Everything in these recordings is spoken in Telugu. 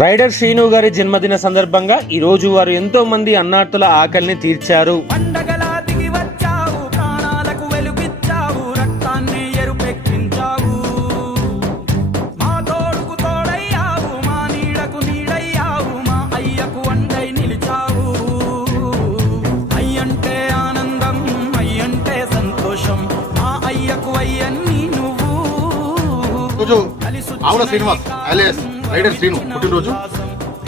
రైడర్ శ్రీను గారి జన్మదిన సందర్భంగా ఈ రోజు వారు ఎంతో మంది అన్నార్తుల ఆకలిని తీర్చారు. ఆవుల శ్రీనివాస్ alias రైడర్ శ్రీను పుట్టినరోజు.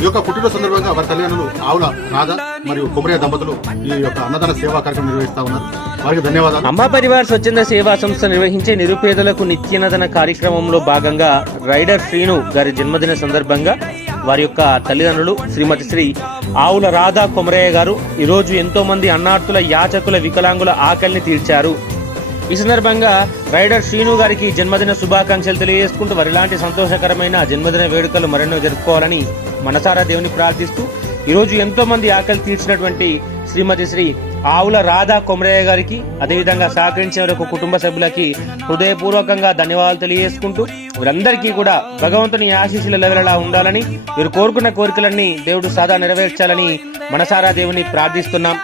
ఈ యొక్క పుట్టినరోజు సందర్భంగా వారి తల్లిదండ్రులు ఆవుల రాధ మరియు కొమరయ్య దంపతులు ఈ యొక్క అన్నదాన సేవా కార్యక్రమం నిర్వహిస్తా ఉన్నారు. వారికి ధన్యవాదాలు. అమ్మా పరివార్ స్వచ్ఛంద సేవా సంస్థ నిర్వహించే నిరుపేదలకు నిత్యాన్నదాన కార్యక్రమంలో భాగంగా రైడర్ శ్రీను గారి జన్మదిన సందర్భంగా వారి యొక్క తల్లిదండ్రులు శ్రీమతి శ్రీ ఆవుల రాధా కొమరయ్య గారు ఈరోజు ఎంతో మంది అన్నార్తుల యాచకుల వికలాంగుల ఆకలిని తీర్చారు. ఈ సందర్భంగా రైడర్ శ్రీను గారికి జన్మదిన శుభాకాంక్షలు తెలియజేసుకుంటూ వారి ఇలాంటి సంతోషకరమైన జన్మదిన వేడుకలు మరెన్నో జరుపుకోవాలని మనసారా దేవుని ప్రార్థిస్తూ ఈరోజు ఎంతో మంది ఆకలి తీర్చినటువంటి శ్రీమతి శ్రీ ఆవుల రాధా కొమరయ్య గారికి, అదేవిధంగా సహకరించిన కుటుంబ సభ్యులకి హృదయపూర్వకంగా ధన్యవాదాలు తెలియజేసుకుంటూ వీరందరికీ కూడా భగవంతుని ఆశీస్సుల లెవెలలా ఉండాలని, వీరు కోరుకున్న కోరికలన్నీ దేవుడు సదా నెరవేర్చాలని మనసారా దేవుని ప్రార్థిస్తున్నాం.